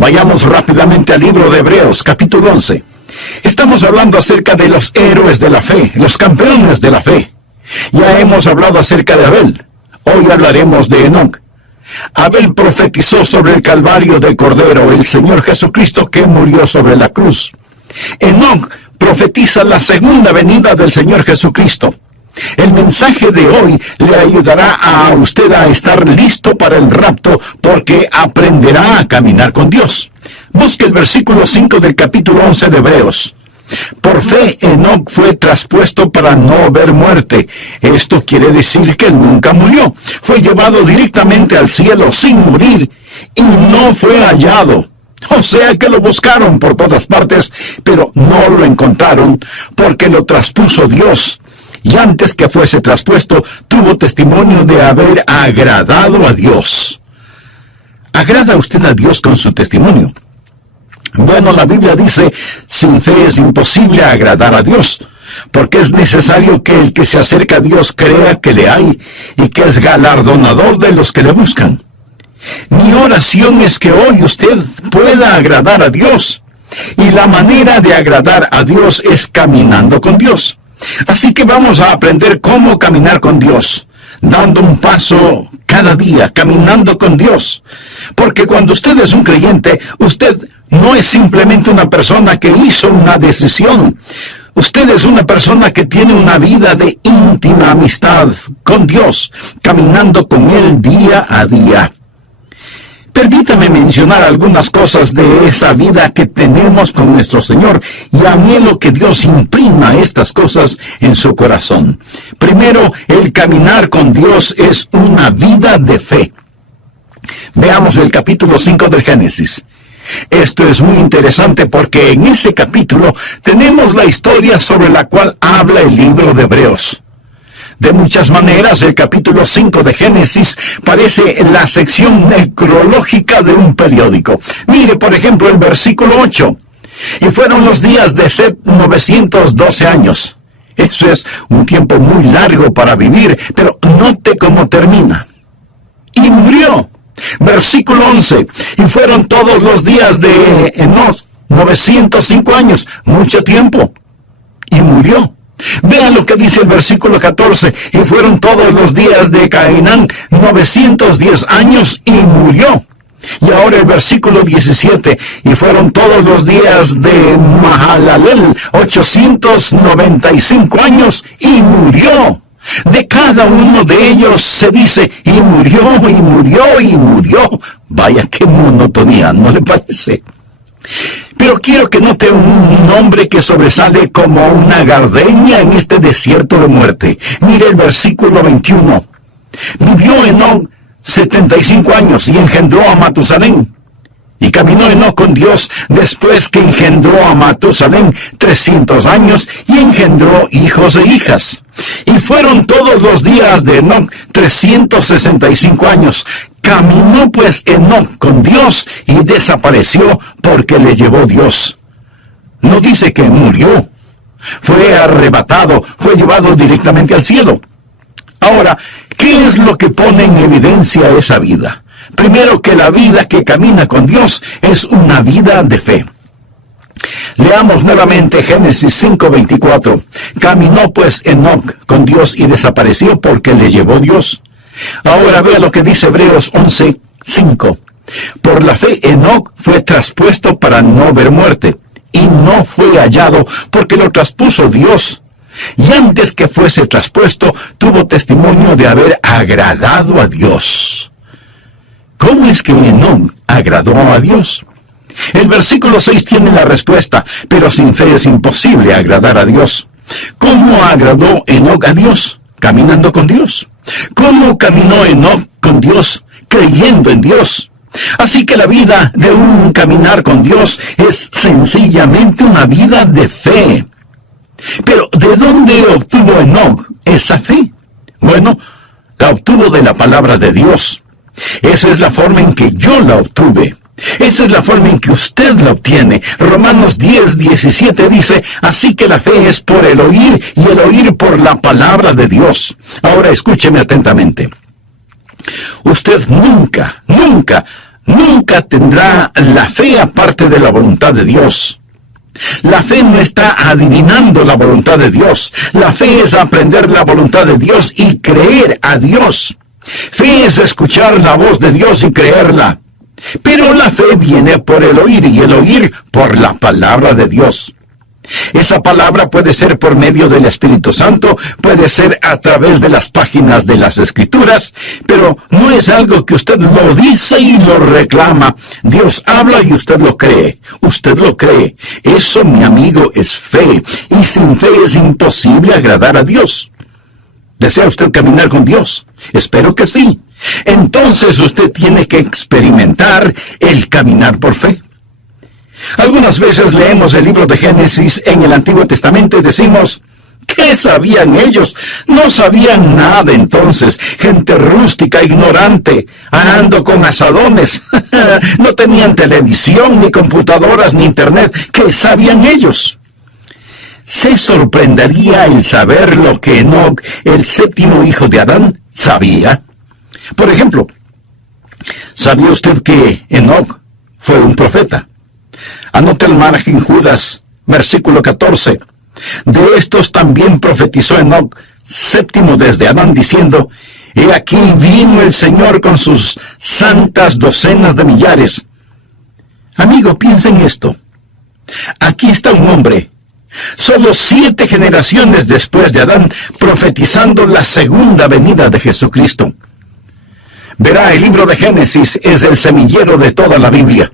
Vayamos rápidamente al libro de Hebreos, capítulo 11. Estamos hablando acerca de los héroes de la fe, los campeones de la fe. Ya hemos hablado acerca de Abel. Hoy hablaremos de Enoc. Abel profetizó sobre el Calvario del Cordero, el Señor Jesucristo que murió sobre la cruz. Enoc profetiza la segunda venida del Señor Jesucristo. El mensaje de hoy le ayudará a usted a estar listo para el rapto porque aprenderá a caminar con Dios. Busque el versículo 5 del capítulo 11 de Hebreos. Por fe, Enoc fue traspuesto para no ver muerte. Esto quiere decir que él nunca murió. Fue llevado directamente al cielo sin morir y no fue hallado. O sea que lo buscaron por todas partes, pero no lo encontraron porque lo traspuso Dios. Y antes que fuese traspuesto, tuvo testimonio de haber agradado a Dios. ¿Agrada usted a Dios con su testimonio? Bueno, la Biblia dice, sin fe es imposible agradar a Dios, porque es necesario que el que se acerca a Dios crea que le hay y que es galardonador de los que le buscan. Mi oración es que hoy usted pueda agradar a Dios, y la manera de agradar a Dios es caminando con Dios. Así que vamos a aprender cómo caminar con Dios, dando un paso cada día, caminando con Dios. Porque cuando usted es un creyente, usted no es simplemente una persona que hizo una decisión. Usted es una persona que tiene una vida de íntima amistad con Dios, caminando con Él día a día. Permítame mencionar algunas cosas de esa vida que tenemos con nuestro Señor y anhelo que Dios imprima estas cosas en su corazón. Primero, el caminar con Dios es una vida de fe. Veamos el capítulo 5 del Génesis. Esto es muy interesante porque en ese capítulo tenemos la historia sobre la cual habla el libro de Hebreos. De muchas maneras, el capítulo 5 de Génesis parece la sección necrológica de un periódico. Mire, por ejemplo, el versículo 8. Y fueron los días de Set 912 años. Eso es un tiempo muy largo para vivir, pero note cómo termina. Y murió. Versículo 11. Y fueron todos los días de Enoc 905 años. Mucho tiempo. Y murió. Vean lo que dice el versículo 14. Y fueron todos los días de Cainán 910 años y murió. Y ahora el versículo 17. Y fueron todos los días de Mahalalel 895 años y murió. De cada uno de ellos se dice, y murió, y murió, y murió. Vaya qué monotonía, ¿no le parece? Pero quiero que note un nombre que sobresale como una gardenia en este desierto de muerte. Mire el versículo 21. Vivió Enoc 75 años y engendró a Matusalén. Y caminó Enoc con Dios después que engendró a Matusalén 300 años y engendró hijos e hijas. Y fueron todos los días de Enoc 365 años. Caminó pues Enoc con Dios y desapareció porque le llevó Dios. No dice que murió. Fue arrebatado, fue llevado directamente al cielo. Ahora, ¿qué es lo que pone en evidencia esa vida? Primero, que la vida que camina con Dios es una vida de fe. Leamos nuevamente Génesis 5:24. Caminó pues Enoc con Dios y desapareció porque le llevó Dios. Ahora vea lo que dice Hebreos 11:5. Por la fe Enoc fue traspuesto para no ver muerte, y no fue hallado porque lo traspuso Dios. Y antes que fuese traspuesto, tuvo testimonio de haber agradado a Dios. ¿Cómo es que Enoc agradó a Dios? El versículo 6 tiene la respuesta, pero sin fe es imposible agradar a Dios. ¿Cómo agradó Enoc a Dios? Caminando con Dios. ¿Cómo caminó Enoc con Dios? Creyendo en Dios. Así que la vida de un caminar con Dios es sencillamente una vida de fe. Pero, ¿de dónde obtuvo Enoc esa fe? Bueno, la obtuvo de la palabra de Dios. Esa es la forma en que yo la obtuve. Esa es la forma en que usted la obtiene. Romanos 10:17 dice, así que la fe es por el oír y el oír por la palabra de Dios. Ahora escúcheme atentamente. Usted nunca nunca tendrá la fe aparte de la voluntad de Dios. La fe no está adivinando la voluntad de Dios. La fe es aprender la voluntad de Dios y creer a Dios. Fe es escuchar la voz de Dios y creerla. Pero la fe viene por el oír y el oír por la palabra de Dios. Esa palabra puede ser por medio del Espíritu Santo, puede ser a través de las páginas de las Escrituras, pero no es algo que usted lo dice y lo reclama. Dios habla y usted lo cree. Usted lo cree. Eso, mi amigo, es fe. Y sin fe es imposible agradar a Dios. ¿Desea usted caminar con Dios? Espero que sí. Entonces usted tiene que experimentar el caminar por fe. Algunas veces leemos el libro de Génesis en el Antiguo Testamento y decimos, ¿qué sabían ellos? No sabían nada entonces. Gente rústica, ignorante, arando con asadones. No tenían televisión, ni computadoras, ni internet. ¿Qué sabían ellos? Se sorprendería el saber lo que Enoc, el séptimo hijo de Adán, sabía. Por ejemplo, ¿sabía usted que Enoc fue un profeta? Anote el margen Judas, versículo 14. De estos también profetizó Enoc, séptimo desde Adán, diciendo, he aquí vino el Señor con sus santas docenas de millares. Amigo, piensa en esto. Aquí está un hombre, solo 7 generaciones después de Adán, profetizando la segunda venida de Jesucristo. Verá, el libro de Génesis es el semillero de toda la Biblia.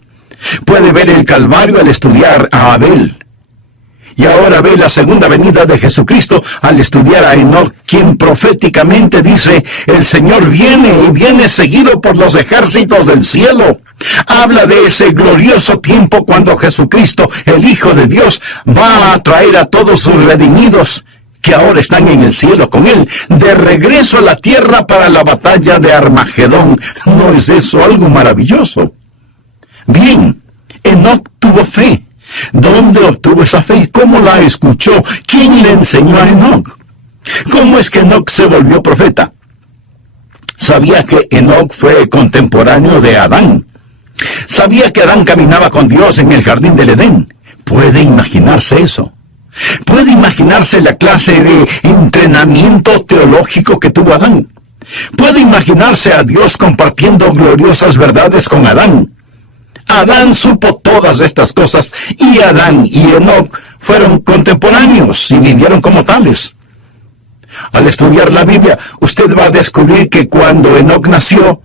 Puede ver el Calvario al estudiar a Abel. Y ahora ve la segunda venida de Jesucristo al estudiar a Enoc, quien proféticamente dice, el Señor viene y viene seguido por los ejércitos del cielo. Habla de ese glorioso tiempo cuando Jesucristo, el Hijo de Dios, va a traer a todos sus redimidos, que ahora están en el cielo con Él, de regreso a la tierra para la batalla de Armagedón. ¿No es eso algo maravilloso? Bien, Enoc tuvo fe. ¿Dónde obtuvo esa fe? ¿Cómo la escuchó? ¿Quién le enseñó a Enoc? ¿Cómo es que Enoc se volvió profeta? Sabía que Enoc fue contemporáneo de Adán. Sabía que Adán caminaba con Dios en el jardín del Edén. ¿Puede imaginarse eso? ¿Puede imaginarse la clase de entrenamiento teológico que tuvo Adán? ¿Puede imaginarse a Dios compartiendo gloriosas verdades con Adán? Adán supo todas estas cosas, y Adán y Enoc fueron contemporáneos y vivieron como tales. Al estudiar la Biblia, usted va a descubrir que cuando Enoc nació,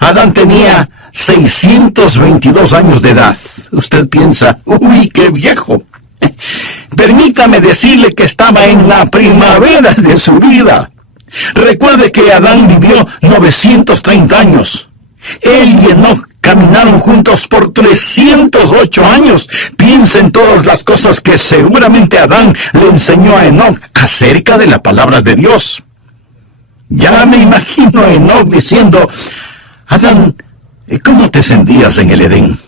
Adán tenía 622 años de edad. Usted piensa, ¡uy, qué viejo! Permítame decirle que estaba en la primavera de su vida. Recuerde que Adán vivió 930 años. Él y Enoc caminaron juntos por 308 años. Piensa en todas las cosas que seguramente Adán le enseñó a Enoc acerca de la palabra de Dios. Ya me imagino a Enoc diciendo, Adán, ¿cómo te sentías en el Edén?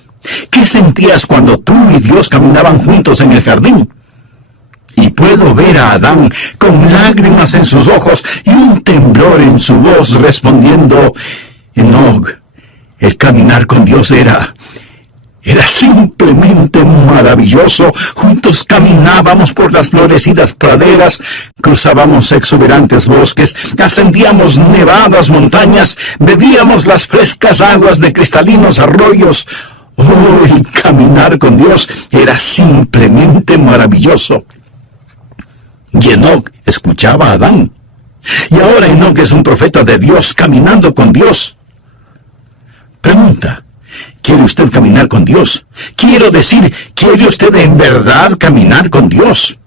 ¿Qué sentías cuando tú y Dios caminaban juntos en el jardín? Y puedo ver a Adán con lágrimas en sus ojos y un temblor en su voz respondiendo, Enoc, el caminar con Dios era simplemente maravilloso. Juntos caminábamos por las florecidas praderas, cruzábamos exuberantes bosques, ascendíamos nevadas montañas, bebíamos las frescas aguas de cristalinos arroyos. Oh, el caminar con Dios era simplemente maravilloso. Y Enoc escuchaba a Adán. Y ahora Enoc es un profeta de Dios caminando con Dios. Pregunta, ¿quiere usted caminar con Dios? Quiero decir, ¿quiere usted en verdad caminar con Dios?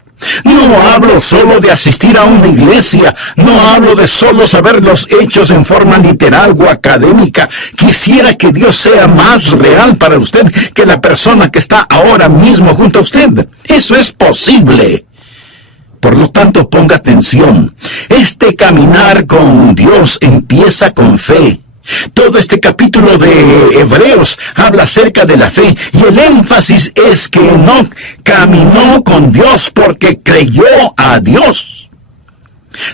No hablo solo de asistir a una iglesia, no hablo de solo saber los hechos en forma literal o académica. Quisiera que Dios sea más real para usted que la persona que está ahora mismo junto a usted. Eso es posible. Por lo tanto, ponga atención. Este caminar con Dios empieza con fe. Todo este capítulo de Hebreos habla acerca de la fe, y el énfasis es que Enoc caminó con Dios porque creyó a Dios.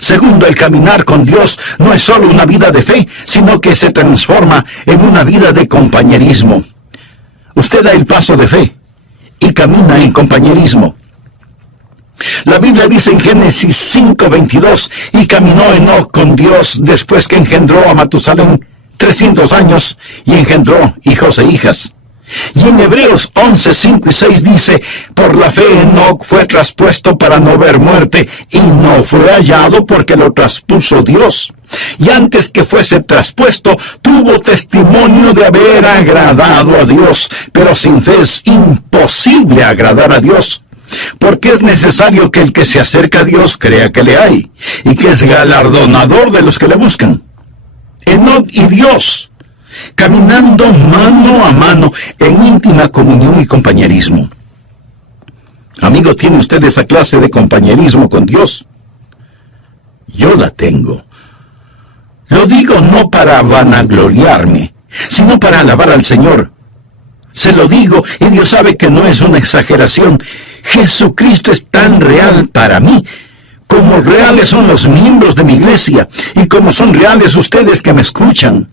Segundo, el caminar con Dios no es solo una vida de fe, sino que se transforma en una vida de compañerismo. Usted da el paso de fe y camina en compañerismo. La Biblia dice en Génesis 5:22, y caminó Enoc con Dios después que engendró a Matusalén 300 años y engendró hijos e hijas. Y en Hebreos 11:5 y 6 dice, por la fe Enoc fue traspuesto para no ver muerte, y no fue hallado porque lo traspuso Dios. Y antes que fuese traspuesto, tuvo testimonio de haber agradado a Dios. Pero sin fe es imposible agradar a Dios, porque es necesario que el que se acerca a Dios crea que le hay, y que es galardonador de los que le buscan. Enoc y Dios, caminando mano a mano en íntima comunión y compañerismo. Amigo, ¿tiene usted esa clase de compañerismo con Dios? Yo la tengo. Lo digo no para vanagloriarme, sino para alabar al Señor. Se lo digo, y Dios sabe que no es una exageración. Jesucristo es tan real para mí, como reales son los miembros de mi iglesia, y como son reales ustedes que me escuchan.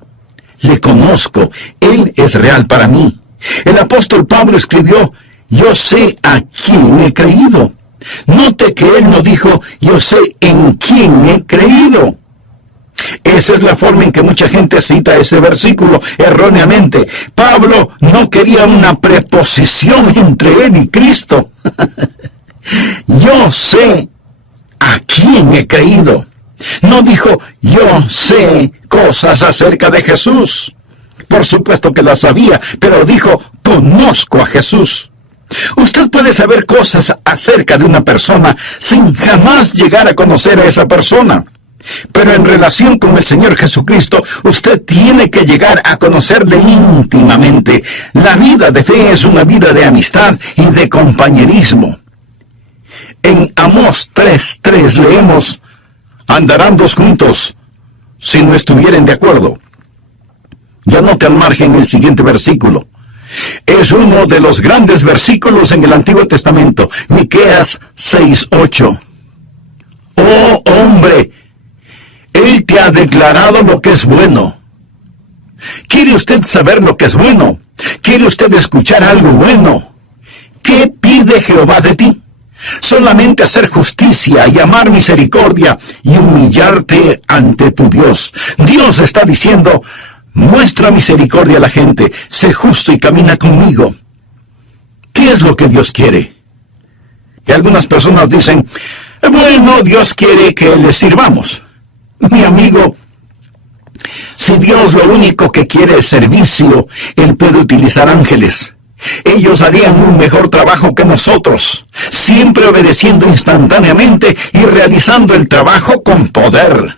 Le conozco, Él es real para mí. El apóstol Pablo escribió, yo sé a quién he creído. Note que él no dijo, yo sé en quién he creído. Esa es la forma en que mucha gente cita ese versículo erróneamente. Pablo no quería una preposición entre él y Cristo. Yo sé a quién he creído. No dijo, yo sé cosas acerca de Jesús. Por supuesto que las sabía, pero dijo, conozco a Jesús. Usted puede saber cosas acerca de una persona sin jamás llegar a conocer a esa persona. Pero en relación con el Señor Jesucristo, usted tiene que llegar a conocerle íntimamente. La vida de fe es una vida de amistad y de compañerismo. En Amós 3:3 leemos, andarán dos juntos si no estuvieren de acuerdo. Ya note al margen el siguiente versículo. Es uno de los grandes versículos en el Antiguo Testamento, Miqueas 6:8. Oh hombre, Él te ha declarado lo que es bueno. ¿Quiere usted saber lo que es bueno? ¿Quiere usted escuchar algo bueno? ¿Qué pide Jehová de ti? Solamente hacer justicia y amar misericordia y humillarte ante tu Dios. Dios está diciendo, muestra misericordia a la gente, sé justo y camina conmigo. ¿Qué es lo que Dios quiere? Y algunas personas dicen, bueno, Dios quiere que le sirvamos. Mi amigo, si Dios lo único que quiere es servicio, Él puede utilizar ángeles. Ellos harían un mejor trabajo que nosotros, siempre obedeciendo instantáneamente y realizando el trabajo con poder.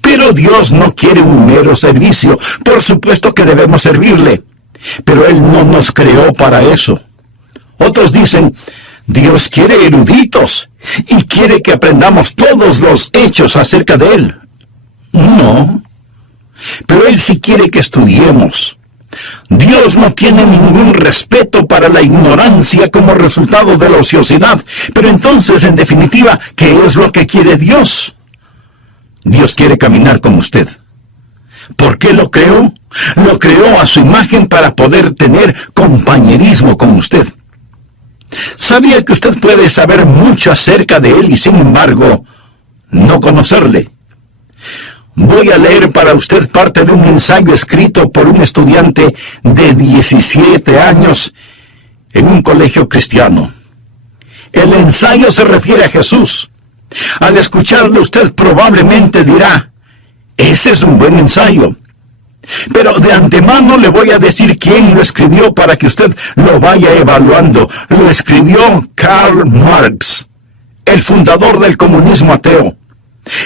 Pero Dios no quiere un mero servicio. Por supuesto que debemos servirle, pero Él no nos creó para eso. Otros dicen, Dios quiere eruditos y quiere que aprendamos todos los hechos acerca de Él. No, pero Él sí quiere que estudiemos. Dios no tiene ningún respeto para la ignorancia como resultado de la ociosidad. Pero entonces, en definitiva, ¿qué es lo que quiere Dios? Dios quiere caminar con usted. ¿Por qué lo creó? Lo creó a su imagen para poder tener compañerismo con usted. ¿Sabía que usted puede saber mucho acerca de Él y sin embargo no conocerle? Voy a leer para usted parte de un ensayo escrito por un estudiante de 17 años en un colegio cristiano. El ensayo se refiere a Jesús. Al escucharlo usted probablemente dirá, ese es un buen ensayo. Pero de antemano le voy a decir quién lo escribió para que usted lo vaya evaluando. Lo escribió Karl Marx, el fundador del comunismo ateo.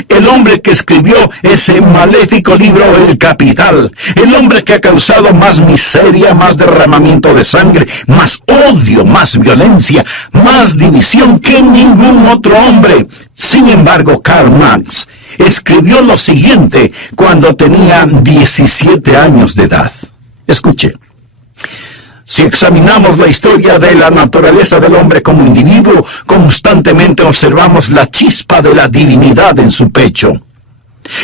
El hombre que escribió ese maléfico libro El Capital, el hombre que ha causado más miseria, más derramamiento de sangre, más odio, más violencia, más división que ningún otro hombre. Sin embargo, Karl Marx escribió lo siguiente cuando tenía 17 años de edad. Escuche. Si examinamos la historia de la naturaleza del hombre como individuo, constantemente observamos la chispa de la divinidad en su pecho.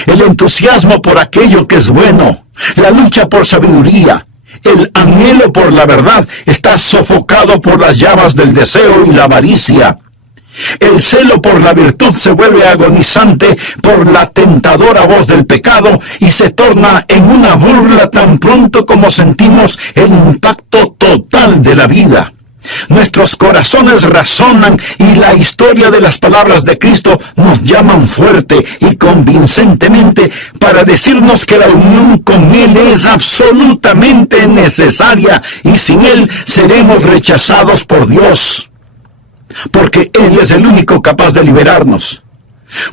El entusiasmo por aquello que es bueno, la lucha por sabiduría, el anhelo por la verdad está sofocado por las llamas del deseo y la avaricia. El celo por la virtud se vuelve agonizante por la tentadora voz del pecado y se torna en una burla tan pronto como sentimos el impacto total de la vida. Nuestros corazones razonan y la historia de las palabras de Cristo nos llaman fuerte y convincentemente para decirnos que la unión con Él es absolutamente necesaria y sin Él seremos rechazados por Dios, porque Él es el único capaz de liberarnos.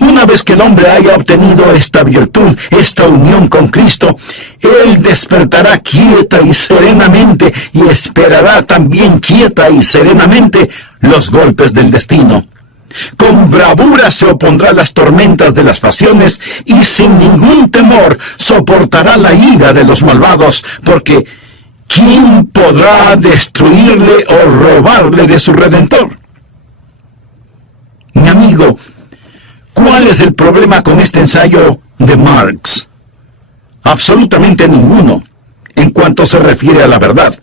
Una vez que el hombre haya obtenido esta virtud, esta unión con Cristo, Él despertará quieta y serenamente y esperará también quieta y serenamente los golpes del destino. Con bravura se opondrá a las tormentas de las pasiones y sin ningún temor soportará la ira de los malvados, porque ¿quién podrá destruirle o robarle de su Redentor? Mi amigo, ¿cuál es el problema con este ensayo de Marx? Absolutamente ninguno, en cuanto se refiere a la verdad.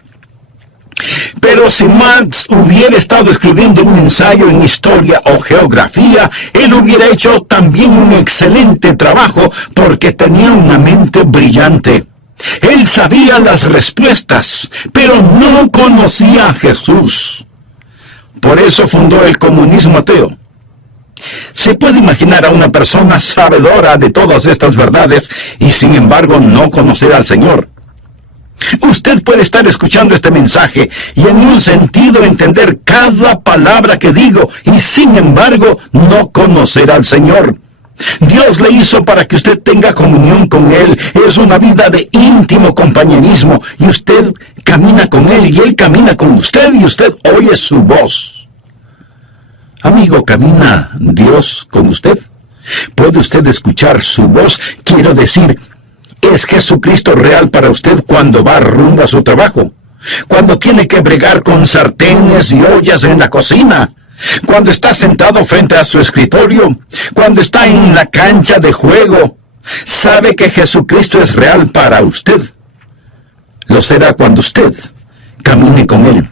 Pero si Marx hubiera estado escribiendo un ensayo en historia o geografía, él hubiera hecho también un excelente trabajo porque tenía una mente brillante. Él sabía las respuestas, pero no conocía a Jesús. Por eso fundó el comunismo ateo. Se puede imaginar a una persona sabedora de todas estas verdades y sin embargo no conocer al Señor. Usted puede estar escuchando este mensaje y en un sentido entender cada palabra que digo y sin embargo no conocer al Señor. Dios le hizo para que usted tenga comunión con Él. Es una vida de íntimo compañerismo y usted camina con Él y Él camina con usted y usted oye su voz. Amigo, ¿camina Dios con usted? ¿Puede usted escuchar su voz? Quiero decir, ¿es Jesucristo real para usted cuando va rumbo a su trabajo? Cuando tiene que bregar con sartenes y ollas en la cocina. Cuando está sentado frente a su escritorio. Cuando está en la cancha de juego. ¿Sabe que Jesucristo es real para usted? Lo será cuando usted camine con Él.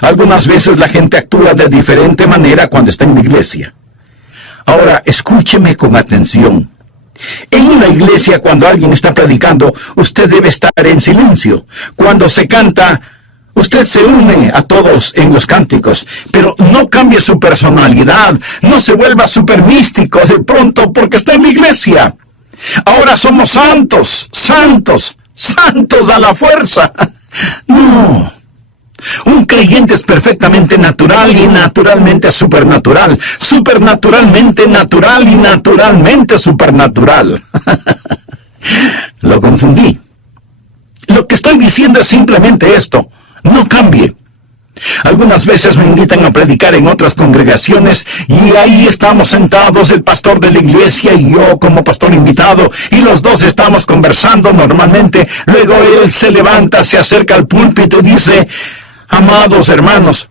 Algunas veces la gente actúa de diferente manera cuando está en la iglesia. Ahora, escúcheme con atención. En una iglesia, cuando alguien está predicando, usted debe estar en silencio. Cuando se canta, usted se une a todos en los cánticos, pero no cambie su personalidad, no se vuelva súper místico de pronto porque está en la iglesia. Ahora somos santos, santos, santos a la fuerza. No. Un creyente es perfectamente natural y naturalmente supernatural, supernaturalmente natural y naturalmente supernatural. Lo confundí. Lo que estoy diciendo es simplemente esto: no cambie. Algunas veces me invitan a predicar en otras congregaciones y ahí estamos sentados, el pastor de la iglesia y yo como pastor invitado, y los dos estamos conversando normalmente. Luego él se levanta, se acerca al púlpito y dice: amados hermanos,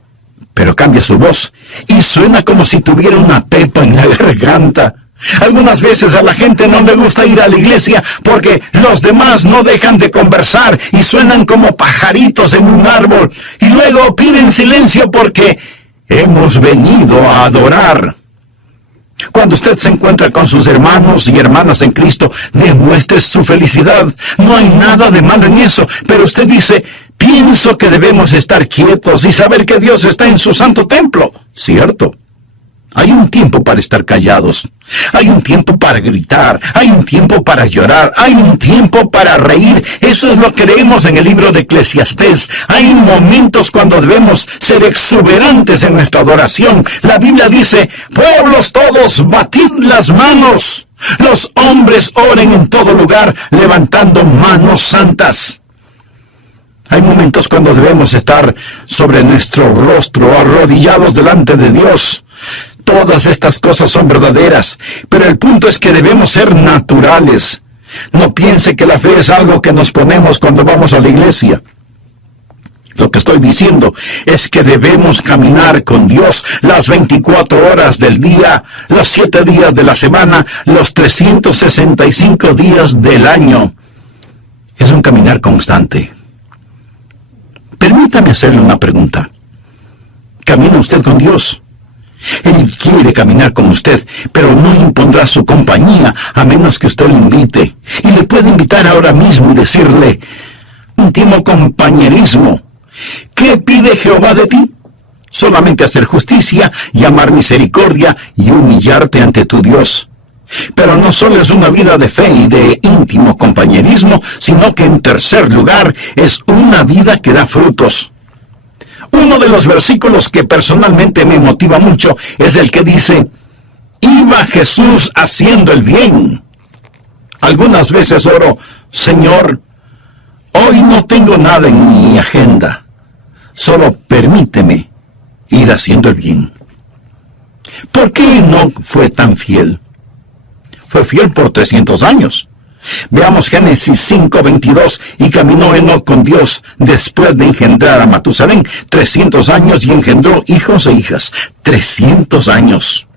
pero cambia su voz y suena como si tuviera una pepa en la garganta. Algunas veces a la gente no le gusta ir a la iglesia porque los demás no dejan de conversar y suenan como pajaritos en un árbol, y luego piden silencio porque hemos venido a adorar. Cuando usted se encuentra con sus hermanos y hermanas en Cristo, demuestre su felicidad. No hay nada de malo en eso, pero usted dice: pienso que debemos estar quietos y saber que Dios está en su santo templo. ¿Cierto? Hay un tiempo para estar callados, hay un tiempo para gritar, hay un tiempo para llorar, hay un tiempo para reír. Eso es lo que leemos en el libro de Eclesiastés. Hay momentos cuando debemos ser exuberantes en nuestra adoración. La Biblia dice: pueblos todos, batid las manos. Los hombres oren en todo lugar, levantando manos santas. Hay momentos cuando debemos estar sobre nuestro rostro, arrodillados delante de Dios. Todas estas cosas son verdaderas, pero el punto es que debemos ser naturales. No piense que la fe es algo que nos ponemos cuando vamos a la iglesia. lo que estoy diciendo es que debemos caminar con Dios las 24 horas del día, los 7 días de la semana, los 365 días del año. Es un caminar constante. Permítame hacerle una pregunta. ¿Camina usted con Dios? Él quiere caminar con usted, pero no impondrá su compañía a menos que usted lo invite. Y le puede invitar ahora mismo y decirle: íntimo compañerismo, ¿qué pide Jehová de ti? Solamente hacer justicia, llamar misericordia y humillarte ante tu Dios. Pero no solo es una vida de fe y de íntimo compañerismo, sino que en tercer lugar es una vida que da frutos. Uno de los versículos que personalmente me motiva mucho es el que dice: iba Jesús haciendo el bien. Algunas veces oro: Señor, hoy no tengo nada en mi agenda, solo permíteme ir haciendo el bien. ¿Por qué Enoc fue tan fiel? Fue fiel por 300 años. Veamos Génesis 5:22, y caminó Enoc con Dios después de engendrar a Matusalén 300 años y engendró hijos e hijas. 300 años.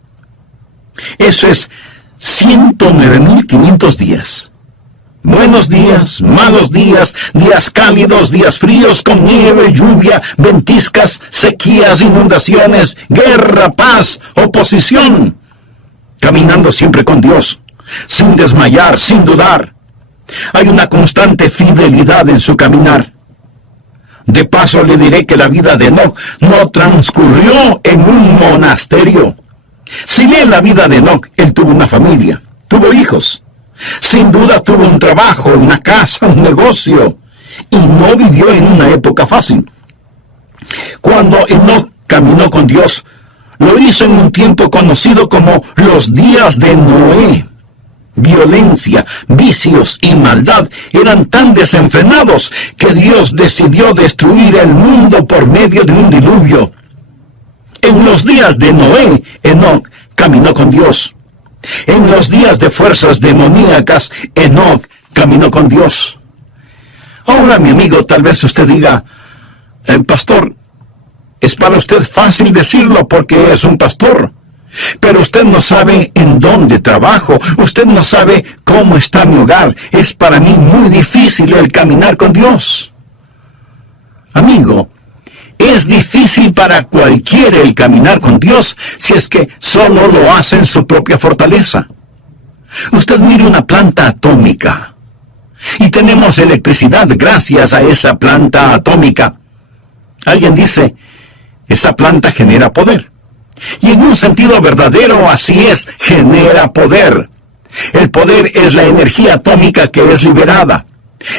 Eso es 109.500 días. Buenos días, malos días, días cálidos, días fríos, con nieve, lluvia, ventiscas, sequías, inundaciones, guerra, paz, oposición. Caminando siempre con Dios, sin desmayar, sin dudar. Hay una constante fidelidad en su caminar. De paso le diré que la vida de Enoc no transcurrió en un monasterio. Si lee la vida de Enoc, él tuvo una familia, tuvo hijos. Sin duda tuvo un trabajo, una casa, un negocio, y no vivió en una época fácil. Cuando Enoc caminó con Dios, lo hizo en un tiempo conocido como los días de Noé. Violencia, vicios y maldad eran tan desenfrenados que Dios decidió destruir el mundo por medio de un diluvio. En los días de Noé, Enoc caminó con Dios. En los días de fuerzas demoníacas, Enoc caminó con Dios. Ahora, mi amigo, tal vez usted diga: pastor, es para usted fácil decirlo porque es un pastor, pero usted no sabe en dónde trabajo, usted no sabe cómo está mi hogar. Es para mí muy difícil el caminar con Dios. Amigo, es difícil para cualquiera el caminar con Dios si es que solo lo hace en su propia fortaleza. Usted mire una planta atómica y tenemos electricidad gracias a esa planta atómica. Alguien dice: esa planta genera poder. Y en un sentido verdadero, así es, genera poder. El poder es la energía atómica que es liberada.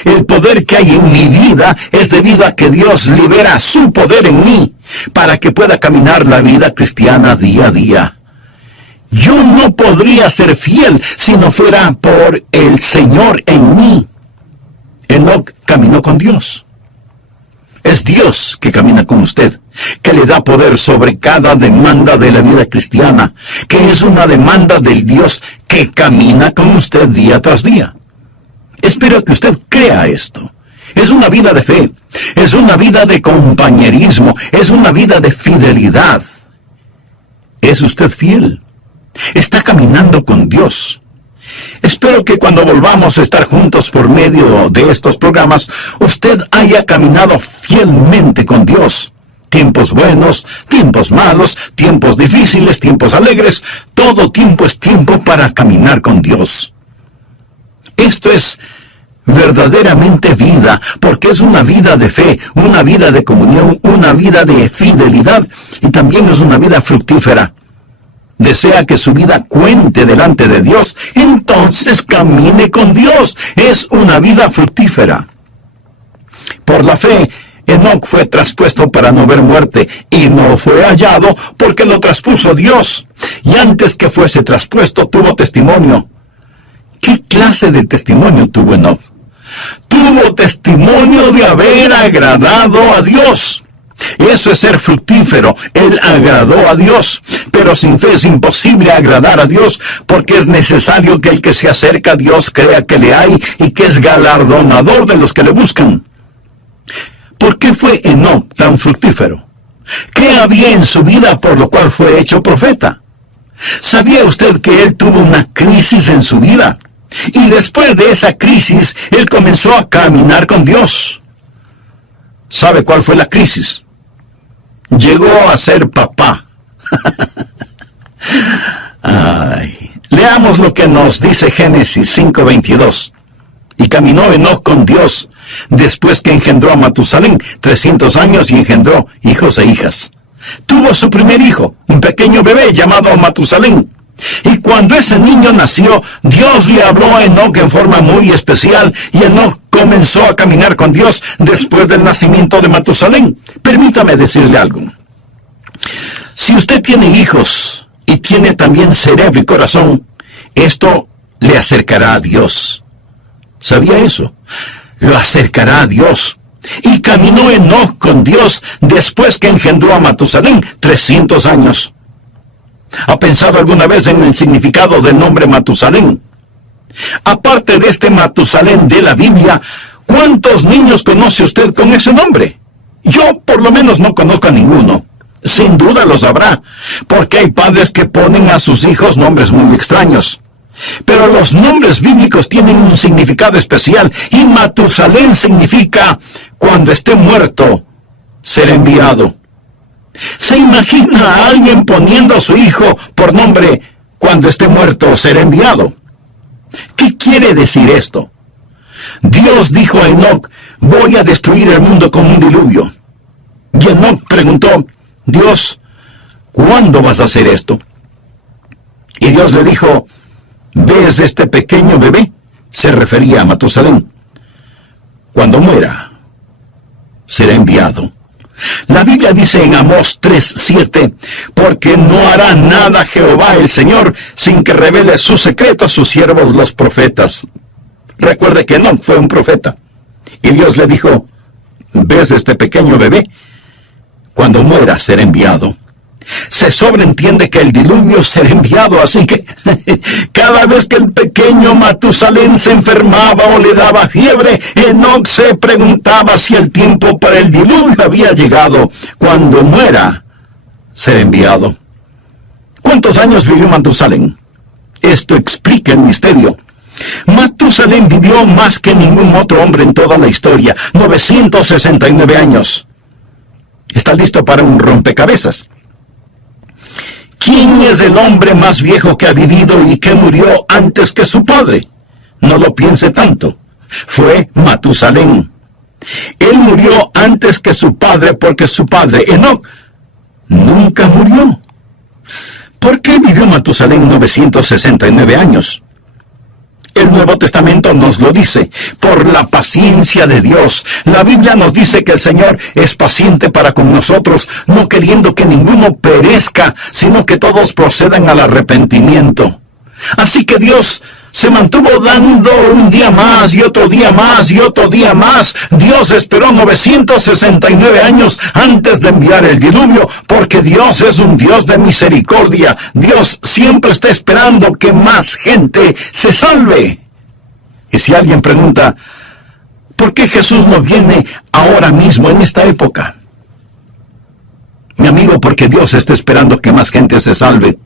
El poder que hay en mi vida es debido a que Dios libera su poder en mí para que pueda caminar la vida cristiana día a día. Yo no podría ser fiel si no fuera por el Señor en mí. Enoc caminó con Dios. Es Dios que camina con usted, que le da poder sobre cada demanda de la vida cristiana, que es una demanda del Dios que camina con usted día tras día. Espero que usted crea esto. Es una vida de fe, es una vida de compañerismo, es una vida de fidelidad. ¿Es usted fiel? ¿Está caminando con Dios? Espero que cuando volvamos a estar juntos por medio de estos programas, usted haya caminado fielmente con Dios. Tiempos buenos, tiempos malos, tiempos difíciles, tiempos alegres, todo tiempo es tiempo para caminar con Dios. Esto es verdaderamente vida, porque es una vida de fe, una vida de comunión, una vida de fidelidad, y también es una vida fructífera. Desea que su vida cuente delante de Dios, entonces camine con Dios. Es una vida fructífera. Por la fe, Enoc fue traspuesto para no ver muerte, y no fue hallado porque lo traspuso Dios. Y antes que fuese traspuesto, tuvo testimonio. ¿Qué clase de testimonio tuvo Enoc? Tuvo testimonio de haber agradado a Dios. Eso es ser fructífero. Él agradó a Dios. Pero sin fe es imposible agradar a Dios, porque es necesario que el que se acerca a Dios crea que le hay y que es galardonador de los que le buscan. ¿Por qué fue Enoc tan fructífero? ¿Qué había en su vida por lo cual fue hecho profeta? ¿Sabía usted que él tuvo una crisis en su vida? Y después de esa crisis, él comenzó a caminar con Dios. ¿Sabe cuál fue la crisis? Llegó a ser papá. Ay. Leamos lo que nos dice Génesis 5:22. Y caminó Enoc con Dios después que engendró a Matusalén 300 años y engendró hijos e hijas. Tuvo su primer hijo, un pequeño bebé llamado Matusalén. Y cuando ese niño nació, Dios le habló a Enoc en forma muy especial, y Enoc comenzó a caminar con Dios después del nacimiento de Matusalén. Permítame decirle algo. Si usted tiene hijos y tiene también cerebro y corazón, esto le acercará a Dios. ¿Sabía eso? Lo acercará a Dios. Y caminó Enoc con Dios después que engendró a Matusalén 300 años. ¿Ha pensado alguna vez en el significado del nombre Matusalén? Aparte de este Matusalén de la Biblia, ¿cuántos niños conoce usted con ese nombre? Yo por lo menos no conozco a ninguno. Sin duda los habrá, porque hay padres que ponen a sus hijos nombres muy extraños. Pero los nombres bíblicos tienen un significado especial, y Matusalén significa cuando esté muerto, ser enviado. ¿Se imagina a alguien poniendo a su hijo por nombre cuando esté muerto, ser enviado? ¿Qué quiere decir esto? Dios dijo a Enoc, voy a destruir el mundo con un diluvio. Y Enoc preguntó, Dios, ¿cuándo vas a hacer esto? Y Dios le dijo, ¿ves este pequeño bebé? Se refería a Matusalén. Cuando muera, será enviado. La Biblia dice en Amós 3:7, porque no hará nada Jehová el Señor sin que revele su secreto a sus siervos los profetas. Recuerde que Enoc fue un profeta. Y Dios le dijo, ¿ves este pequeño bebé? Cuando muera será enviado. Se sobreentiende que el diluvio será enviado, así que cada vez que el pequeño Matusalén se enfermaba o le daba fiebre, Enoc se preguntaba si el tiempo para el diluvio había llegado. Cuando muera, será enviado. ¿Cuántos años vivió Matusalén? Esto explica el misterio. Matusalén vivió más que ningún otro hombre en toda la historia, 969 años. ¿Está listo para un rompecabezas? ¿Quién es el hombre más viejo que ha vivido y que murió antes que su padre? No lo piense tanto. Fue Matusalén. Él murió antes que su padre porque su padre, Enoc, nunca murió. ¿Por qué vivió Matusalén 969 años? El Nuevo Testamento nos lo dice, por la paciencia de Dios. La Biblia nos dice que el Señor es paciente para con nosotros, no queriendo que ninguno perezca, sino que todos procedan al arrepentimiento. Así que Dios se mantuvo dando un día más y otro día más y otro día más. Dios esperó 969 años antes de enviar el diluvio, porque Dios es un Dios de misericordia. Dios siempre está esperando que más gente se salve. Y si alguien pregunta, ¿por qué Jesús no viene ahora mismo en esta época? Mi amigo, porque Dios está esperando que más gente se salve.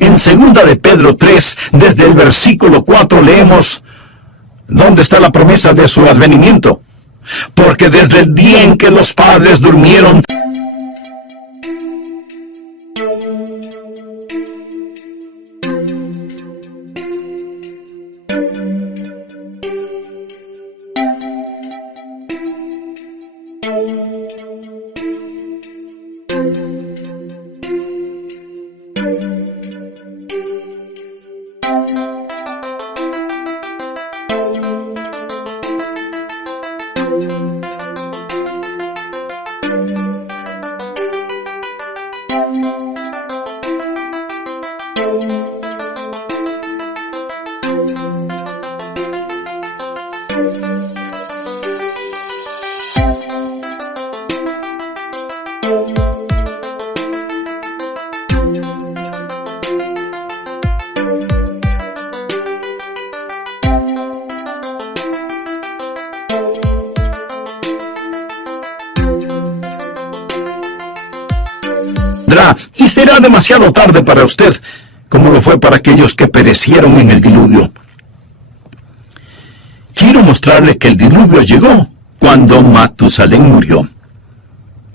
En 2 de Pedro 3, desde el versículo 4 leemos, ¿dónde está la promesa de su advenimiento? Porque desde el día en que los padres durmieron, vendrá y será demasiado tarde para usted, como lo fue para aquellos que perecieron en el diluvio. Quiero mostrarle que el diluvio llegó cuando Matusalén murió.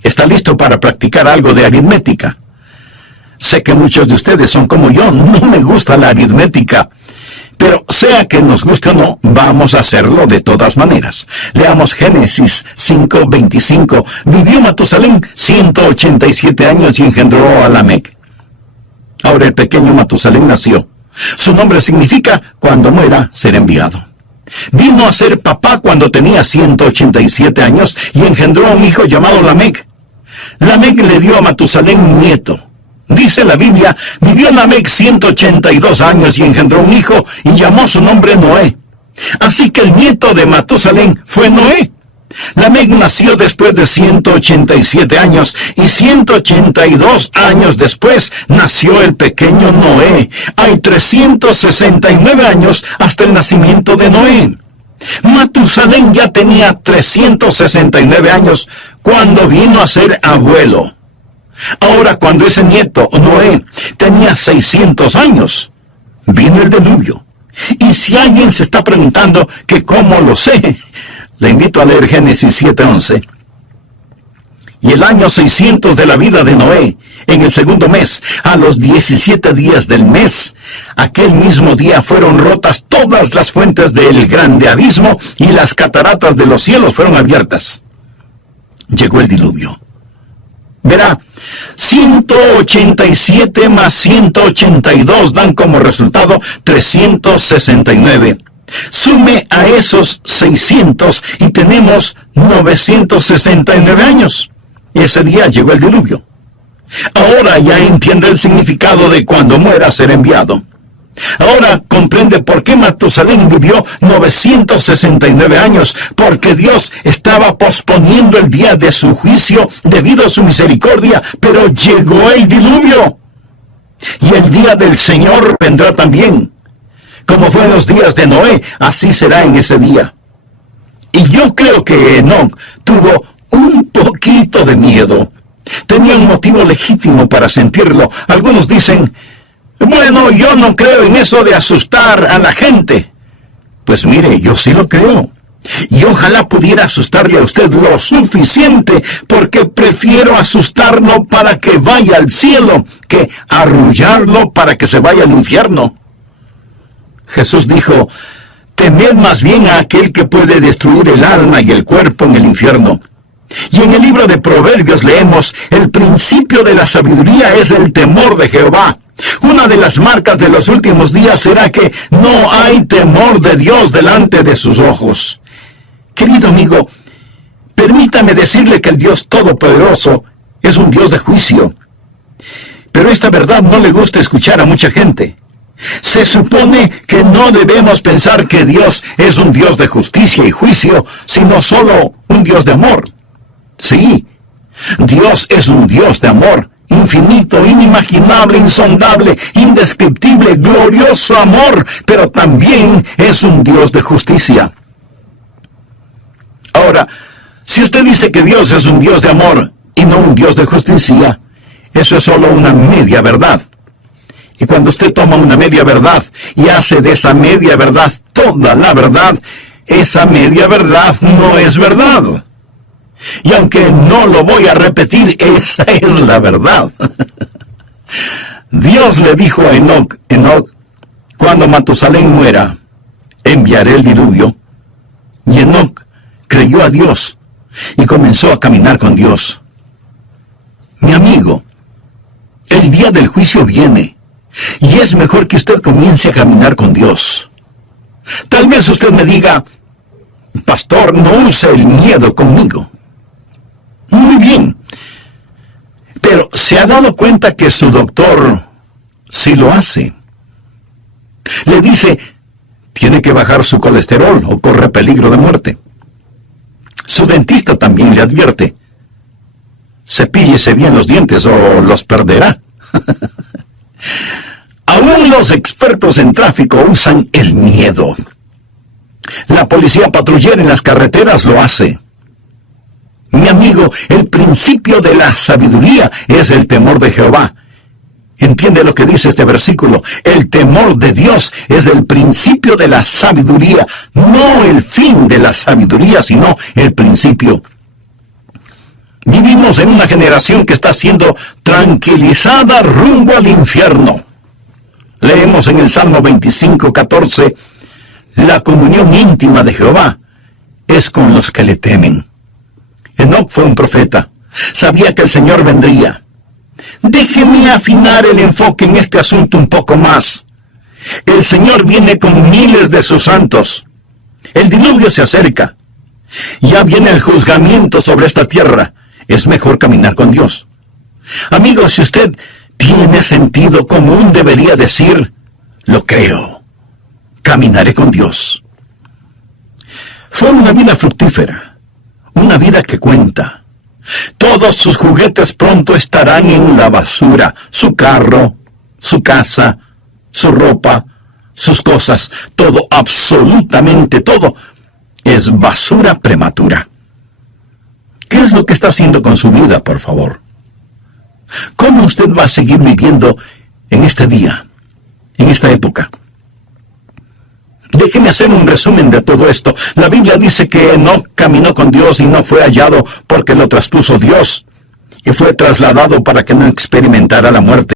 ¿Está listo para practicar algo de aritmética? Sé que muchos de ustedes son como yo, no me gusta la aritmética. Pero sea que nos guste o no, vamos a hacerlo de todas maneras. Leamos Génesis 5:25. Vivió Matusalén 187 años y engendró a Lamec. Ahora el pequeño Matusalén nació. Su nombre significa cuando muera, ser enviado. Vino a ser papá cuando tenía 187 años y engendró a un hijo llamado Lamec. Lamec le dio a Matusalén un nieto. Dice la Biblia, vivió Lamec 182 años y engendró un hijo y llamó su nombre Noé. Así que el nieto de Matusalén fue Noé. Lamec nació después de 187 años y 182 años después nació el pequeño Noé. Hay 369 años hasta el nacimiento de Noé. Matusalén ya tenía 369 años cuando vino a ser abuelo. Ahora, cuando ese nieto, Noé, tenía 600 años, vino el diluvio. Y si alguien se está preguntando que cómo lo sé, le invito a leer Génesis 7:11. Y el año 600 de la vida de Noé, en el segundo mes, a los 17 días del mes, aquel mismo día fueron rotas todas las fuentes del grande abismo y las cataratas de los cielos fueron abiertas. Llegó el diluvio. Verá, 187 más 182 dan como resultado 369. Sume a esos 600 y tenemos 969 años. Ese día llegó el diluvio. Ahora ya entiende el significado de cuando muera ser enviado. Ahora comprende por qué Matusalén vivió 969 años, porque Dios estaba posponiendo el día de su juicio debido a su misericordia, pero llegó el diluvio. Y el día del Señor vendrá también. Como fue en los días de Noé, así será en ese día. Y yo creo que Enoc tuvo un poquito de miedo. Tenía un motivo legítimo para sentirlo. Algunos dicen, bueno, yo no creo en eso de asustar a la gente. Pues mire, yo sí lo creo. Y ojalá pudiera asustarle a usted lo suficiente, porque prefiero asustarlo para que vaya al cielo, que arrullarlo para que se vaya al infierno. Jesús dijo, temed más bien a aquel que puede destruir el alma y el cuerpo en el infierno. Y en el libro de Proverbios leemos, el principio de la sabiduría es el temor de Jehová. Una de las marcas de los últimos días será que no hay temor de Dios delante de sus ojos. Querido amigo, permítame decirle que el Dios Todopoderoso es un Dios de juicio. Pero esta verdad no le gusta escuchar a mucha gente. Se supone que no debemos pensar que Dios es un Dios de justicia y juicio, sino solo un Dios de amor. Sí, Dios es un Dios de amor, infinito, inimaginable, insondable, indescriptible, glorioso amor, pero también es un Dios de justicia. Ahora, si usted dice que Dios es un Dios de amor y no un Dios de justicia, eso es solo una media verdad. Y cuando usted toma una media verdad y hace de esa media verdad toda la verdad, esa media verdad no es verdad. Y aunque no lo voy a repetir, esa es la verdad. Dios le dijo a Enoc, cuando Matusalén muera, enviaré el diluvio. Y Enoc creyó a Dios y comenzó a caminar con Dios. Mi amigo, el día del juicio viene. Y es mejor que usted comience a caminar con Dios. Tal vez usted me diga, pastor, no use el miedo conmigo. Muy bien. Pero ¿se ha dado cuenta que su doctor sí lo hace? Le dice, tiene que bajar su colesterol o corre peligro de muerte. Su dentista también le advierte, cepíllese bien los dientes o los perderá. Aún los expertos en tráfico usan el miedo. La policía patrullera en las carreteras lo hace. Mi amigo, el principio de la sabiduría es el temor de Jehová. ¿Entiende lo que dice este versículo? El temor de Dios es el principio de la sabiduría, no el fin de la sabiduría, sino el principio. Vivimos en una generación que está siendo tranquilizada rumbo al infierno. Leemos en el Salmo 25:14, la comunión íntima de Jehová es con los que le temen. Enoc fue un profeta, sabía que el Señor vendría. Déjeme afinar el enfoque en este asunto un poco más. El Señor viene con miles de sus santos. El diluvio se acerca. Ya viene el juzgamiento sobre esta tierra. Es mejor caminar con Dios. Amigo, si usted tiene sentido común, debería decir, lo creo. Caminaré con Dios. Fue una vida fructífera, una vida que cuenta. Todos sus juguetes pronto estarán en la basura. Su carro, su casa, su ropa, sus cosas, todo, absolutamente todo, es basura prematura. ¿Qué es lo que está haciendo con su vida, por favor? ¿Cómo usted va a seguir viviendo en este día, en esta época? Déjeme hacer un resumen de todo esto. La Biblia dice que Enoc caminó con Dios y no fue hallado porque lo traspuso Dios, y fue trasladado para que no experimentara la muerte.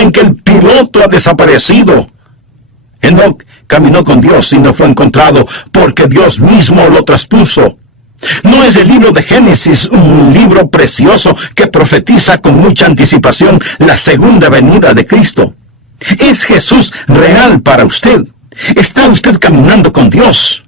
En que el piloto ha desaparecido. Enoc caminó con Dios y no fue encontrado porque Dios mismo lo traspuso. ¿No es el libro de Génesis un libro precioso que profetiza con mucha anticipación la segunda venida de Cristo? ¿Es Jesús real para usted? ¿Está usted caminando con Dios?